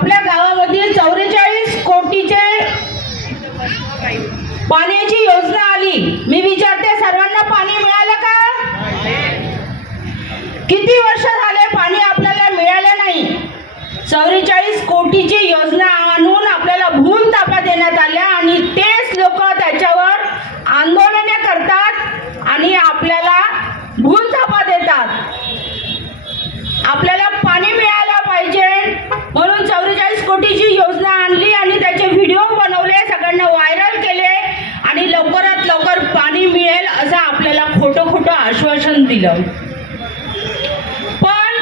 आपल्या गावामध्ये चौवेचाळीस कोटीचे पाण्याची योजना आली. मी विचारते सर्वांना पाणी मिळालं का? किती वर्ष झाले पाणी आपल्याला मिळालं नाही? चौवेचाळीस कोटीची योजना आणून आपल्याला भूल तापा देण्यात आल्या आणि ते आपल्याला खोटं खोटं आश्वासन दिलं. पण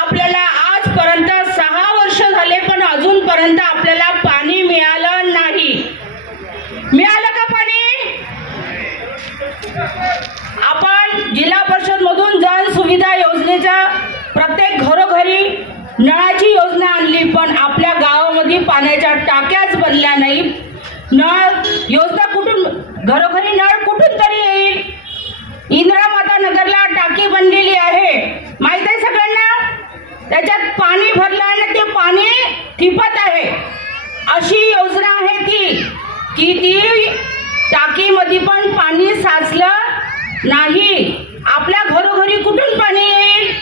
आपल्याला आजपर्यंत सहा वर्ष झाले पण अजूनपर्यंत आपल्याला पाणी मिळालं नाही. मिळालं का पाणी? आपण जिल्हा परिषद मधून जन सुविधा योजनेचा प्रत्येक घरोघरी नळाची योजना आणली पण आपल्या गावामध्ये पाण्याच्या टाक्याच बनल्या नाही नळ योजना कुठून घरोघरी नळ कुठून तरी येईल? इंदिरा माता नगरला टाकी बनलेली आहे. माहीत आहे सगळ्यांना? त्याच्यात पाणी भरलं आहे आणि ते पाणी ठिपत आहे. अशी योजना आहे ती की ती टाकीमध्ये पण पाणी साचलं नाही. आपल्या घरोघरी कुठून पाणी येईल?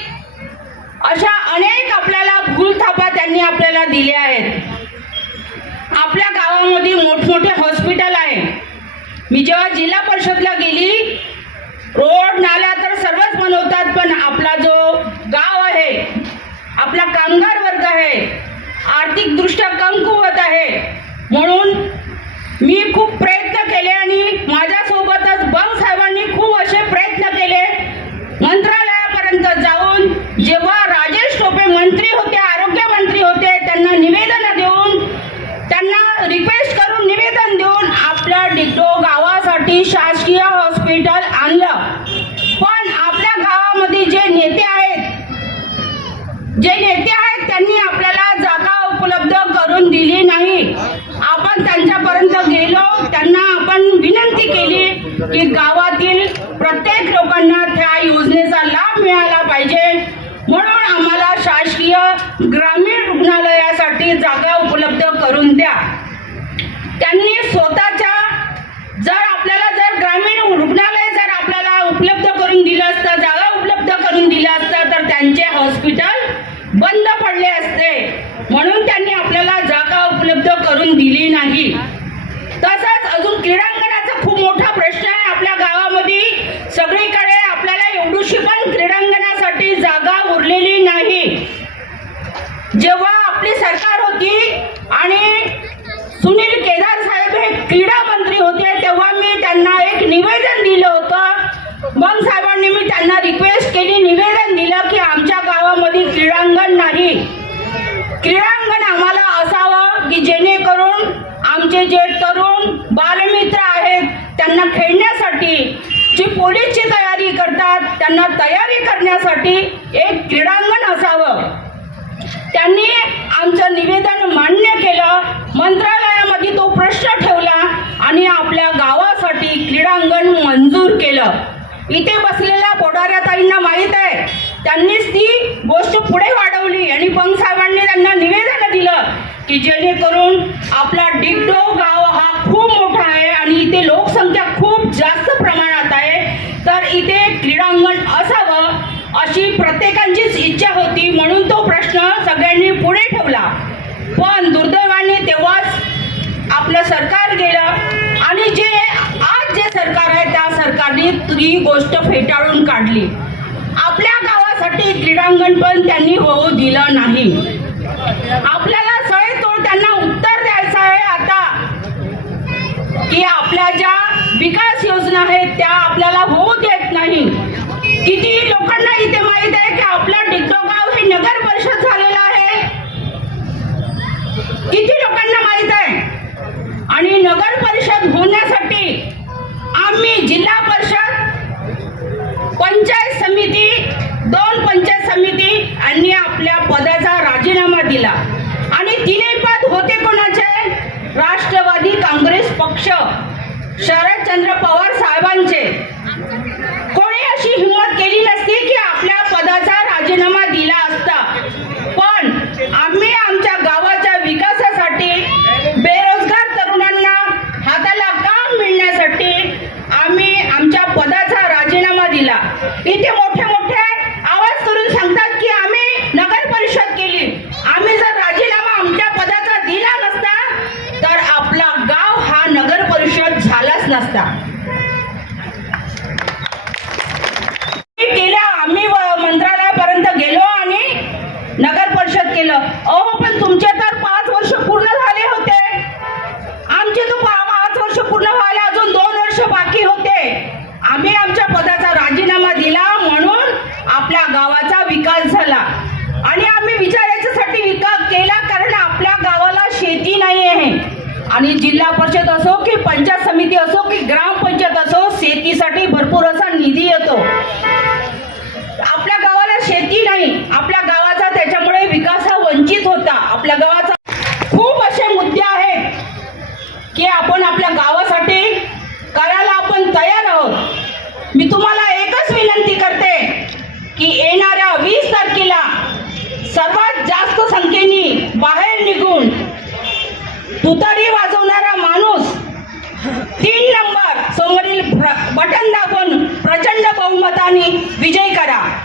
अशा अनेक आपल्याला भूलथापा त्यांनी आपल्याला दिल्या आहेत. आपल्या गावामध्ये मोठमोठे हॉस्पिटल आहे. मी जेव्हा जिल्हा परिषदला गेली रोड नाला तर सर्वच बनवतात पण आपला जो गाव आहे आपला कामगार वर्ग आहे आर्थिकदृष्ट्या कमकुवत आहे. म्हणून मी खूप प्रयत्न केले आणि माझ्यासोबत बंग साहेबांनी खूप असे प्रयत्न केले मंत्रालयापर्यंत जाऊन जेव्हा राजेश टोपे मंत्री होते आरोग्य मंत्री होते त्यांना निवेदन देऊन त्यांना रिक्वेस्ट करून निवेदन देऊन आपल्या गावासाठी शासकीय हॉस्पिटल आणलं. पण आपल्या गावामध्ये जे नेते आहेत जे नेते आहेत त्यांनी आपल्याला जागा उपलब्ध करून दिली नाही. आपण त्यांच्यापर्यंत गेलो त्यांना आपण विनंती केली की गावातील प्रत्येक लोकांना त्या योजनेचा लाभ मिळाला पाहिजे. म्हणून आम्हाला शासकीय ग्रामीण रुग्णालय जागा उपलब्ध करून द्या त्यांनी स्वतःच्या जर आपल्याला जर ग्रामीण रुग्णालय जर आपल्याला उपलब्ध करून दिलं असतं जागा उपलब्ध करून दिलं असतं तर त्यांचे हॉस्पिटल बंद पडले असते. म्हणून त्यांनी आपल्याला जागा उपलब्ध करून दिली नाही. तसंच अजून क्रीडांगणाचा खूप मोठा प्रश्न आहे आपल्या गावामध्ये. सगळीकडे आपल्याला एवढीशी पण क्रीडांगणासाठी जागा उरलेली नाही. जेव्हा आपली सरकार होती आणि सुनील केदार साहेब हे क्रीडा मंत्री होते तेव्हा मी त्यांना एक निवेदन दिलं होतं. मग साहेबांनी मी त्यांना रिक्वेस्ट केली निवेदन दिलं की आमच्या गावामध्ये क्रीडांगण नाही. क्रीडांगण आम्हाला असावं की जेणेकरून आमचे जे तरुण बालमित्र आहेत त्यांना खेळण्यासाठी जी पोलीसची तयारी करतात त्यांना तयारी करण्यासाठी एक क्रीडांगण असावं. त्यांनी आमचं निवेदन मान्य केलं मंत्रालयामध्ये तो प्रश्न ठेवला आणि आपल्या गावासाठी क्रीडांगण मंजूर केलं. इथे बसलेल्या पोडाऱ्या ताईंना माहीत आहे. त्यांनीच ती गोष्ट पुढे वाढवली आणि पंग साहेबांनी त्यांना निवेदन दिलं की जेणेकरून आपला डिगडो गाव हा खूप मोठा आहे आणि इथे लोकसंख्या खूप जास्त प्रमाणात आहे. तर इथे क्रीडांगण असावं अशी प्रत्येकांचीच इच्छा होती म्हणून तो प्रश्न सगळ्यांनी पुढे ठेवला. पण दुर्दैवाने तेव्हाच आपलं सरकार गेलं आणि जे आज जे सरकार आहे त्या ती गोष्ट फेटाळून काढली. आपल्या गावासाठी क्रीडांगण पण त्यांनी होऊ दिलं नाही. आपल्याला सय तो त्यांना उत्तर द्यायचं आहे आता. की आपल्या ज्या विकास योजना आहेत त्या आपल्याला होऊ शरदचंद्र पवार साहेबांचे. आम्ही आमच्या पदाचा राजीनामा दिला म्हणून आपल्या गावाचा विकास झाला. आणि आम्ही विचारायच्यासाठी विकास केला कारण आपल्या गावाला शेती नाही आहे आणि जिल्हा परिषद असो की पंचायत समिती असो मताने विजय करा.